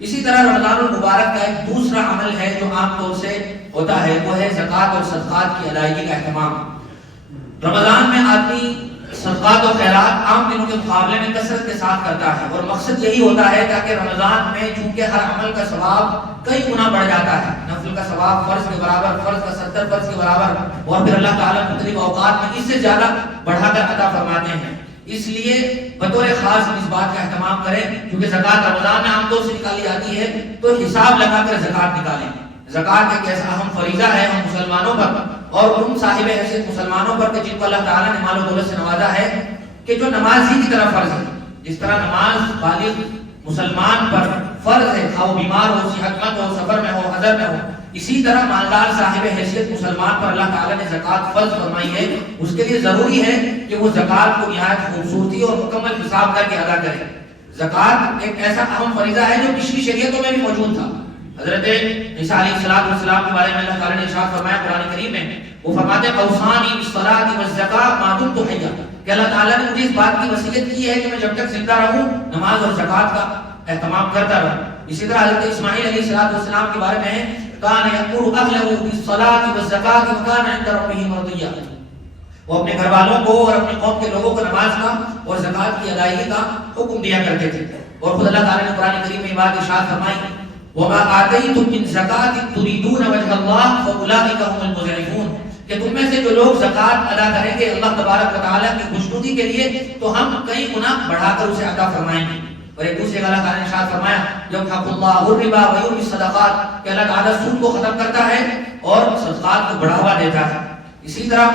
اسی طرح رمضان المبارک کا ایک دوسرا عمل ہے جو عام طور سے ہوتا ہے، وہ ہے زکوٰۃ اور صدقات کی ادائیگی کا اہتمام۔ رمضان میں آدمی صدقات و خیرات عام دنوں کے مقابلے میں کثرت کے ساتھ کرتا ہے، اور مقصد یہی ہوتا ہے تاکہ رمضان میں چونکہ ہر عمل کا ثواب کئی گنا بڑھ جاتا ہے، نفل کا ثواب فرض کے برابر، فرض کا 70 فرض کے برابر، اور پھر اللہ تعالیٰ مختلف اوقات میں اس سے زیادہ بڑھا کر عطا فرماتے ہیں، اس لیے بطور خاص اس بات کا اہتمام کریں، کیونکہ زکوٰۃ رمضان میں عام طور سے نکالی جاتی ہے تو حساب لگا کر زکوٰۃ نکالیں۔ زکوٰۃ ایک ایسا اہم فریضہ ہے ہم مسلمانوں پر اور ان صاحب حیثیت مسلمانوں پر کہ جن کو اللہ تعالیٰ نے مال و دولت سے نوازا ہے کہ جو نمازی کی طرح فرض ہے، جس طرح نماز بالغ مسلمان پر فرض ہے، خواہ وہ بیمار ہو، صحت مند ہو، سفر میں ہو، حضر میں ہو، اسی طرح مالدار صاحب حیثیت مسلمان پر اللہ تعالیٰ نے زکوٰۃ فرض فرمائی ہے۔ اس کے لیے ضروری ہے کہ وہ زکوٰۃ کو نہایت خوبصورتی اور مکمل حساب کر کے ادا کرے۔ زکوٰۃ ایک ایسا اہم فریضہ ہے جو پچھلی شریعتوں میں بھی موجود تھا۔ حضرت عیسیٰ علیہ السلام کے بارے میں اللہ تعالیٰ نے ارشاد فرمایا قرآن کریم میں، وہ فرماتے ہیں اوصانی بالصلاۃ والزکاۃ ما دمت حیا، کہ اللہ تعالیٰ نے مجھے اس بات کی وصیت کی ہے کہ میں جب تک زندہ رہوں نماز اور زکوٰۃ کا اہتمام کرتا رہوں۔ اسی طرح حضرت اسماعیل علیہ السلام کے بارے میں کان یأمر اہلہ بالصلاۃ والزکاۃ وکان عند ربہ مرضیہ، وہ اپنے گھر والوں کو اور اپنے قوم کے لوگوں کو نماز کا اور زکوٰۃ کی ادائیگی کا حکم دیا کرتے تھے۔ اور خود اللہ تعالیٰ نے قرآن کریم میں یہ بات ارشاد فرمائی وَمَا آتَيْتُم مِّن زَكَاةٍ تُرِيدُونَ وَجْهَ اللَّهِ فَأُولَٰئِكَ هُمُ الْمُضْعِفُونَ، کہ تم میں سے جو لوگ زکوٰۃ ادا کریں گے اللہ تبارک و تعالیٰ کی خوشنودی کے لیے تو ہم کئی گنا بڑھا کر اسے عطا فرمائیں گے۔ اور ایک دوسرے کا اللہ تعالیٰ نے ارشاد فرمایا يَمْحَقُ اللَّهُ الرِّبَا وَيُرْبِي الصَّدَقَاتِ، کہ اللہ تعالیٰ سود کو ختم کرتا ہے اور صدقات کو بڑھاوا دیتا ہے۔ اسی طرح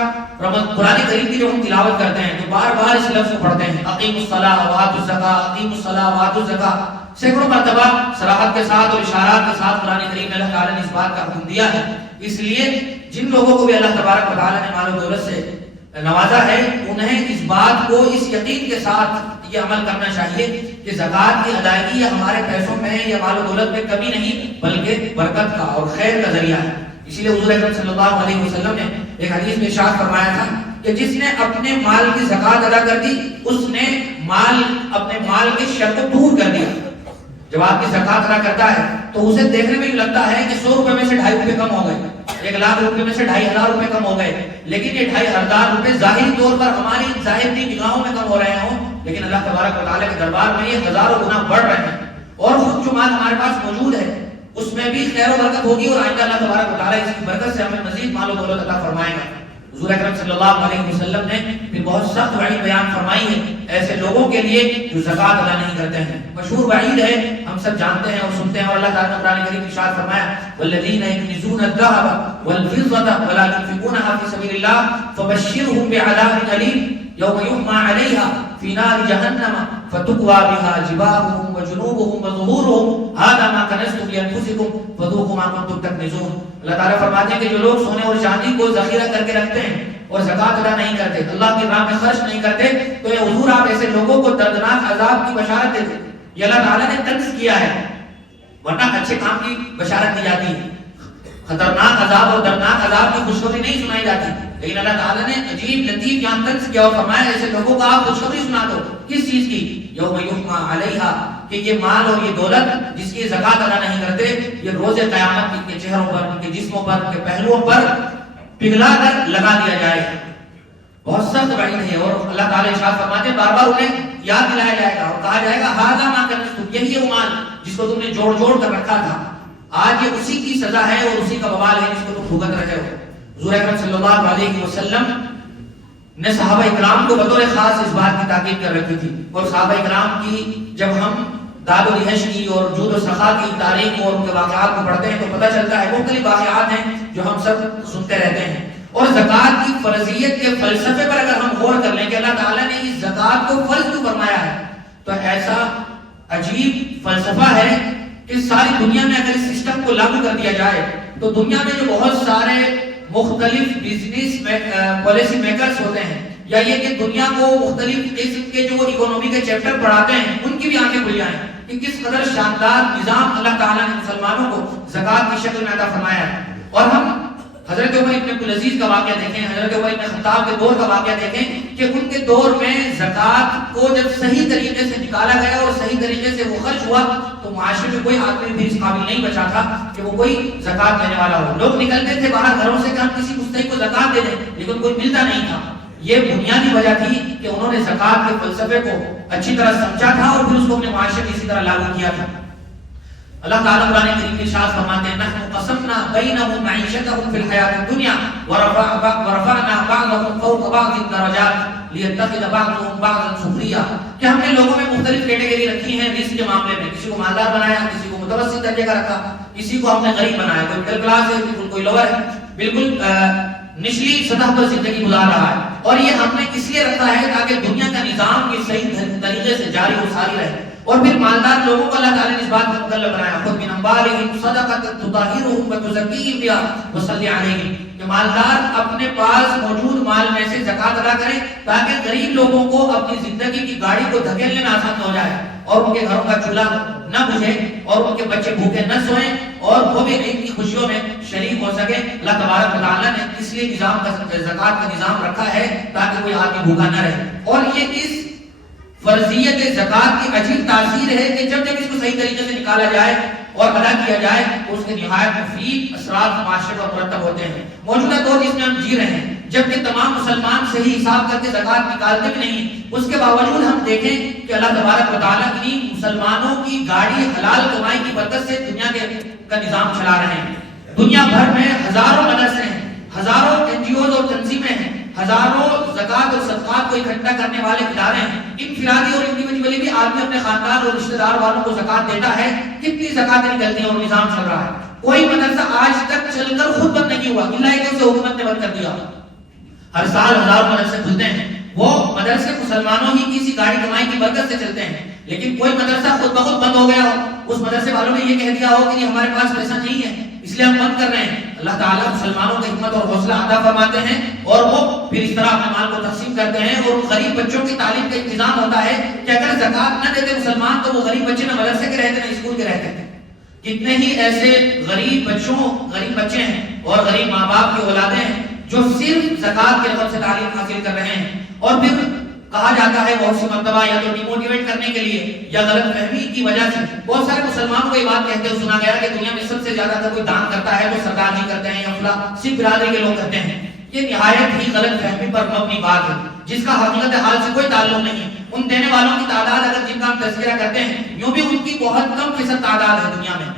قرآن کریم کی جو ہم تلاوت کرتے ہیں تو بار بار اس لفظ کو پڑھتے ہیں اقیموا الصلاۃ وآتوا الزکاۃ، اقیموا الصلاۃ وآتوا الزکاۃ، سینکڑوں مرتبہ صراحت کے ساتھ اور اشارات کے ساتھ قرآن کریم میں اللہ تعالیٰ نے اس بات کا حکم دیا ہے۔ اس لیے جن لوگوں کو بھی اللہ تبارک و تعالیٰ نے مال و دولت سے نوازا ہے انہیں اس بات کو اس یقین کے ساتھ یہ عمل کرنا چاہیے کہ زکوٰۃ کی ادائیگی یا ہمارے پیسوں میں یا مال و دولت میں کمی نہیں بلکہ برکت کا اور خیر کا ذریعہ ہے۔ اسی لیے حضور اکرم صلی اللہ علیہ وسلم نے ایک حدیث میں ارشاد فرمایا تھا کہ جس نے اپنے مال کی زکوٰۃ ادا کر دی اس نے اپنے مال کے شر کو دور کر دیا۔ جب آپ کی زکوٰۃ ادا کرتا ہے تو اسے دیکھنے میں لگتا ہے کہ 100 روپے میں سے 2.5 روپے کم ہو گئے، 1,00,000 روپے میں سے 2,500 روپے کم ہو گئے، لیکن یہ 2,500 روپے ظاہری طور پر ہماری ظاہری نگاہوں میں کم ہو رہے ہوں، لیکن اللہ تبارک و تعالیٰ کے دربار میں یہ ہزاروں گنا بڑھ رہے ہیں، اور خود جو مال ہمارے پاس موجود ہے اس میں بھی خیر و برکت ہوگی، اور آئندہ اللہ تبارک و تعالیٰ اس کی برکت سے ہمیں مزید مال و دولت عطا فرمائے گا۔ حضور اکرم صلی اللہ علیہ وسلم نے پھر بہت سخت وعید بیان فرمائی ہے ایسے لوگوں کے لیے جو زکوٰۃ ادا نہیں کرتے ہیں۔ مشہور وعید ہے، ہم سب جانتے ہیں اور سنتے ہیں، اور اللہ تعالیٰ نے قرآن کریم میں ارشاد فرمایا والذین یکنزون الذهب والفضة ولا ينفقونها في سبيل الله فبشرهم بعذاب أليم يوم يحمى عليها في نار جهنم فتكوى بها جباههم وجنوبهم وظهورهم هذا ما كنزتم لأنفسكم فذوقوا ما كنتم تكنزون۔ اللہ تعالیٰ فرماتے ہیں کہ جو لوگ سونے اور چاندی کو ذخیرہ کر کے رکھتے ہیں اور زکوٰۃ ادا نہیں کرتے، اللہ کی راہ میں خرچ نہیں کرتے، تو یہ حضور آپ ایسے لوگوں کو دردناک عذاب کی بشارت دیتے۔ یہ اللہ تعالیٰ نے طنز کیا ہے، ورنہ اچھے کام کی بشارت دی جاتی ہے، خطرناک عذاب اور دردناک عذاب کی خوشخبری نہیں سنائی جاتی، لیکن اللہ تعالیٰ نے عجیب لطیف یہاں طنز کیا اور فرمایا ایسے لوگوں کو آپ خوشخبری سنا دو۔ کس چیز کی؟ یوم یحمى علیہا، کہ یہ مال اور یہ دولت جس کی زکوٰۃ ادا نہیں کرتے یہ روز قیامت ان کے چہروں پر، ان کے جسموں پر، ان کے پہلوؤں پر پگھلا کر لگا دیا جائے گا۔ بہت سخت وعید ہے، اور اللہ تعالیٰ ارشاد فرماتے ہیں بار بار انہیں یاد دلایا جائے گا اور کہا جائے گا ھذا ما کنزتم، یہی ہے وہ مال جس کو تم نے جوڑ جوڑ کر رکھا تھا، آج یہ اسی کی سزا ہے اور اسی کا وبال ہے جس کو تم بھگت رہے ہو۔ حضور اکرم صلی اللہ علیہ وسلم نے صحابہ اکرام کو بطور خاص اس بات کی تاکید کر رکھی تھی، اور صحابہ اکرام کی جب ہم داد و دہش کی اور جود و سخا کی تاریخ اور ان کے واقعات کو پڑھتے ہیں تو پتہ چلتا ہے مختلف واقعات ہیں جو ہم سب سنتے رہتے ہیں۔ اور زکوٰۃ کی فرضیت کے فلسفے پر اگر ہم غور کر لیں کہ اللہ تعالیٰ نے اس زکوٰۃ کو فرض کیوں فرمایا ہے، تو ایسا عجیب فلسفہ ہے کہ ساری دنیا میں اگر اس سسٹم کو لاگو کر دیا جائے تو دنیا میں جو بہت سارے مختلف بزنس پالیسی میکرز ہوتے ہیں، یا یہ کہ دنیا کو مختلف قسم کے جو اکانومی کے چیپٹر پڑھاتے ہیں ان کی بھی آنکھیں کھل جائیں کہ کس قدر شاندار نظام اللہ تعالیٰ نے مسلمانوں کو زکوٰۃ کی شکل میں عطا فرمایا ہے۔ اور ہم حضرت عمر ابن عبدالعزیز کا واقعہ دیکھیں، حضرت عمر ابن خطاب کے دور کا واقعہ دیکھیں کہ ان کے دور میں زکوٰۃ کو جب صحیح طریقے سے نکالا گیا اور صحیح طریقے سے وہ خرچ ہوا تو معاشرے میں کوئی آدمی بھی اس قابل نہیں بچا تھا کہ وہ کوئی زکوٰۃ دینے والا ہو. لوگ نکلتے تھے باہر گھروں سے کہ ہم کسی مستحق کو زکوٰۃ دے دیں، لیکن کوئی ملتا نہیں تھا. یہ بنیادی وجہ تھی کہ انہوں نے زکوٰۃ کے فلسفے کو اچھی طرح سمجھا تھا اور پھر اس کو اپنے معاشرے میں اسی طرح لاگو کیا تھا. اللہ تعالیٰ قرآن کریم میں ارشاد فرماتے ہیں نحن قسمنا بینہم معیشتہم فی الحیاۃ الدنیا ورفعنا بعضهم فوق بعض درجات لیتخذ بعضهم بعضا سخریا، کہ ہم نے لوگوں میں مختلف کیٹیگری رکھی ہیں رزق کے معاملے میں. کسی کو مالدار بنایا، کسی کو متوسط درجے کا رکھا، کسی کو ہم نے غریب بنایا، کوئی مڈل کلاس ہے، بالکل کوئی لوور ہے، بالکل نچلی سطح پر زندگی گزار رہا ہے. اور یہ ہم نے اس لیے رکھا ہے تاکہ دنیا کا نظام کی صحیح طریقے سے جاری و ساری رہے. اور پھر مالدار لوگوں کو اللہ تعالیٰ نے اس بات کا مطلب بنایا خود من اموالہم صدقۃ تطہرہم وتزکیہم بہا وصلی علیہم، کہ مالدار اپنے پاس موجود مال میں سے زکوٰۃ ادا کریں تاکہ غریب لوگوں کو اپنی زندگی کی گاڑی کو دھکیلنے میں آسان ہو جائے اور ان کے گھروں کا چولہا نہ بجھے اور ان کے بچے بھوکے نہ سوئیں اور وہ بھی عید کی خوشیوں میں شریک ہو سکے. اللہ تبارک و تعالیٰ نے اس لیے زکوٰۃ کا نظام رکھا ہے تاکہ کوئی آدمی بھوکا نہ رہے. اور یہ اس فرضیت زکوٰۃ کی عجیب تاثیر ہے کہ جب اس کو صحیح طریقے سے نکالا جائے اور ادا کیا جائے تو اس کے نہایت مفید اثرات معاشرے پر مرتب ہوتے ہیں. موجودہ دور جس میں ہم جی رہے ہیں، جبکہ تمام مسلمان صحیح حساب کر کے زکوٰۃ نکالتے بھی نہیں، اس کے باوجود ہم دیکھیں کہ اللہ تبارک و تعالیٰ انہی مسلمانوں کی گاڑی حلال کمائی کی برکت سے دنیا کا نظام چلا رہے ہیں. دنیا بھر میں ہزاروں مدرسے ہیں، ہزاروں NGOs اور تنظیمیں ہیں، ہزاروں زکوٰۃ اور صدقات کو اکٹھا کرنے والے ادارے ہیں. انفرادی اور انڈیویجولی بھی آدمی اپنے خاندان اور رشتہ دار والوں کو زکوٰۃ دیتا ہے. کتنی زکوٰتیں نکلتی ہیں اور نظام چل رہا ہے. کوئی مدرسہ آج تک چل کر خود بند نہیں ہوا، اللہ کہ اسے حکومت نے بند کر دیا. ہر سال ہزاروں مدرسے کھلتے ہیں. وہ مدرسے مسلمانوں ہی کسی گاڑی کمائی کی برکت سے چلتے ہیں. لیکن کوئی مدرسہ خود بخود بند ہو گیا ہو، اس مدرسے والوں نے یہ کہہ دیا ہو کہ ہمارے پاس پیسہ نہیں ہے اس لیے ہم بند کر رہے ہیں. اللہ تعالیٰ مسلمانوں کو حکمت اور حوصلہ عطا فرماتے ہیں اور وہ پھر اس طرح اپنے مال کو تقسیم کرتے ہیں. اور غریب بچوں کی تعلیم کا انتظام ہوتا ہے کہ اگر زکوٰۃ نہ دیتے مسلمان تو وہ غریب بچے نہ مدرسے کے رہتے نہ اسکول کے رہتے تھے. کتنے ہی ایسے غریب بچے ہیں اور غریب ماں باپ کی اولادیں ہیں جو صرف زکوٰۃ کے رقم سے تعلیم حاصل کر رہے ہیں. اور پھر کہا جاتا ہے بہت سی مرتبہ یا تو ڈیموٹیویٹ کرنے کے لیے یا غلط فہمی کی وجہ سے بہت سارے مسلمانوں کو یہ بات کہتے ہوئے سنا گیا کہ دنیا میں سب سے زیادہ اگر کوئی دان کرتا ہے تو سردار جی کرتے ہیں یا فلاں سکھ برادری کے لوگ کرتے ہیں. یہ نہایت ہی غلط فہمی پر مبنی بات ہے جس کا حقیقت حال سے کوئی تعلق نہیں. ان دینے والوں کی تعداد اگر جن کا ہم تذکرہ کرتے ہیں یوں بھی ان کی بہت کم فیصد تعداد ہے دنیا میں.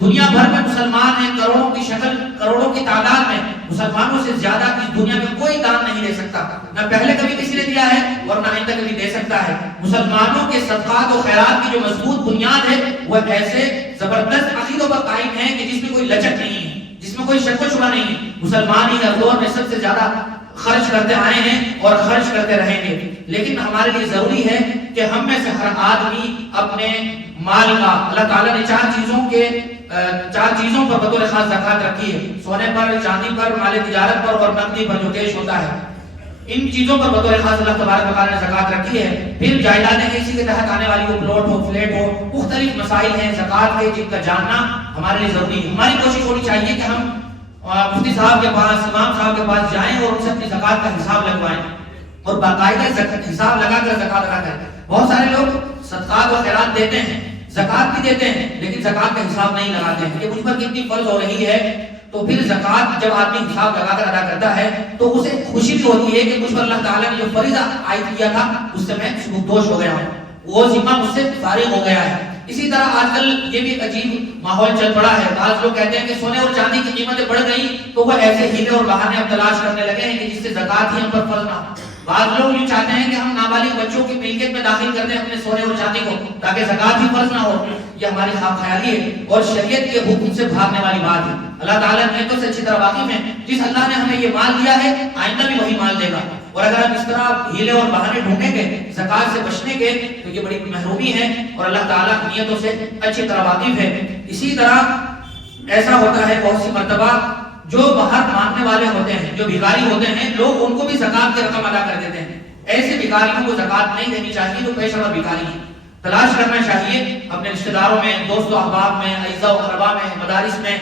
دنیا بھر میں مسلمان ہیں کروڑوں کی شکل، کروڑوں کی تعداد میں. مسلمانوں سے زیادہ اس دنیا میں کوئی دان نہیں دے سکتا، نہ پہلے کبھی کسی نے دیا ہے اور نہ آئندہ کبھی دے سکتا ہے. مسلمانوں کے صدقات و خیرات کی جو مضبوط بنیاد ہے وہ ایسے زبردست عقیدوں پر قائم ہے کہ جس میں کوئی لچک نہیں ہے، جس میں کوئی شک و شبہ نہیں ہے. مسلمان ہی ہر دور میں سب سے زیادہ خرچ کرتے آئے ہیں اور خرچ کرتے رہیں گے. لیکن ہمارے لیے ضروری ہے کہ ہم میں سے ہر آدمی اپنے مال کا، اللہ تعالیٰ نے چار چیزوں پر بطور خاص زکوٰۃ رکھی ہے: سونے پر، چاندی پر، مال تجارت پر اور نقدی پر جو کیش ہوتا ہے. ان چیزوں پر بطور خاص اللہ تبارک و تعالیٰ نے زکوٰۃ رکھی ہے. پھر جائیدادیں ہیں اسی کے تحت آنے والی، وہ پلاٹ ہو، فلیٹ ہو، مختلف مسائل ہیں زکوٰۃ کے جن کا جاننا ہمارے لیے ضروری ہے. ہماری کوشش ہونی چاہیے کہ ہم مفتی صاحب کے پاس، امام صاحب کے پاس جائیں اور ان سے اپنی زکوٰۃ کا حساب لگوائیں اور باقاعدہ حساب لگا کر زکوٰۃ ادا کریں. بہت سارے لوگ صدقات و خیرات دیتے ہیں، زکوٰۃ بھی دیتے ہیں لیکن زکوٰۃ کا حساب نہیں لگاتے ہیں کہ مجھ پر کتنی فرض ہو رہی ہے. تو پھر زکوٰۃ جب آدمی حساب لگا کر ادا کرتا ہے تو اسے خوشی بھی ہوتی ہے کہ مجھ پر اللہ تعالیٰ نے جو فریضہ عائد کیا تھا اس سے میں سبکدوش ہو گیا ہوں، وہ ذمہ مجھ سے فارغ ہو گیا ہے. اسی طرح آج کل یہ بھی ایک عجیب ماحول چل پڑا ہے. بعض لوگ کہتے ہیں کہ سونے اور چاندی کی قیمتیں بڑھ گئی تو وہ ایسے ہیلے اور بہانے اب تلاش کرنے لگے ہیں کہ جس سے زکوٰۃ ہی ہم پر فرض نہ ہو. بعض لوگ یہ چاہتے ہیں کہ ہم نابالغ بچوں کی ملکیت میں داخل کر دیں اپنے سونے اور چاندی کو تاکہ زکوٰۃ ہی فرض نہ ہو. یہ ہماری خواب خیالی ہے اور شریعت کے حکم سے بھاگنے والی بات ہے. اللہ تعالیٰ نے تو سے اچھی طرح واقف ہے. جس اللہ نے ہمیں یہ مال دیا ہے آئندہ بھی وہی مال دے گا. اور اگر ہم اس طرح ہیلے اور بہانے ڈھونڈیں گے زکوٰۃ سے بچنے کے تو یہ بڑی محرومی ہے اور اللہ تعالیٰ کی نیتوں سے اچھی طرح واقف ہے. اسی طرح ایسا ہوتا ہے بہت سی مرتبہ جو باہر مانگنے والے ہوتے ہیں، جو بھکاری ہوتے ہیں، لوگ ان کو بھی زکوٰۃ کی رقم ادا کر دیتے ہیں. ایسے بھکاریوں کو زکوٰۃ نہیں دینی چاہیے جو پیشہ ور بھکاری ہے. تلاش کرنا چاہیے اپنے رشتہ داروں میں، دوست و احباب میں، اعزاء و اقرباء میں، مدارس میں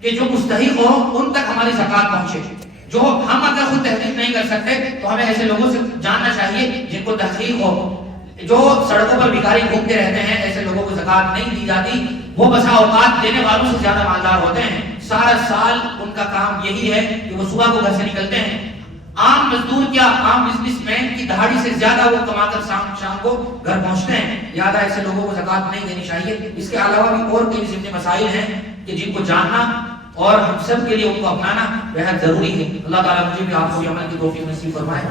کہ جو مستحق ہو ان تک ہماری زکات پہنچے. جو ہم اگر خود تحقیق نہیں کر سکتے تو ہمیں ایسے لوگوں سے جاننا چاہیے جن کو تحقیق ہو. جو سڑکوں پر بھکاری گھومتے رہتے ہیں ایسے لوگوں کو زکات نہیں دی جاتی. وہ بسا اوقات دینے والوں سے زیادہ مالدار ہوتے ہیں. سارا سال ان کا کام یہی ہے کہ وہ صبح کو گھر سے نکلتے ہیں. عام مزدور کیا عام بزنس مین کی دہاڑی سے زیادہ وہ کما کر شام کو گھر پہنچتے ہیں. لہٰذا ایسے لوگوں کو زکات نہیں دینی چاہیے. اس کے علاوہ بھی اور کئی ضمنی مسائل ہیں کہ جن کو جاننا اور ہم سب کے لیے ان کو اپنانا بہت ضروری ہے. اللہ تعالیٰ مجھے بھی آپ کو عمل کی توفیق نصیب فرمائے.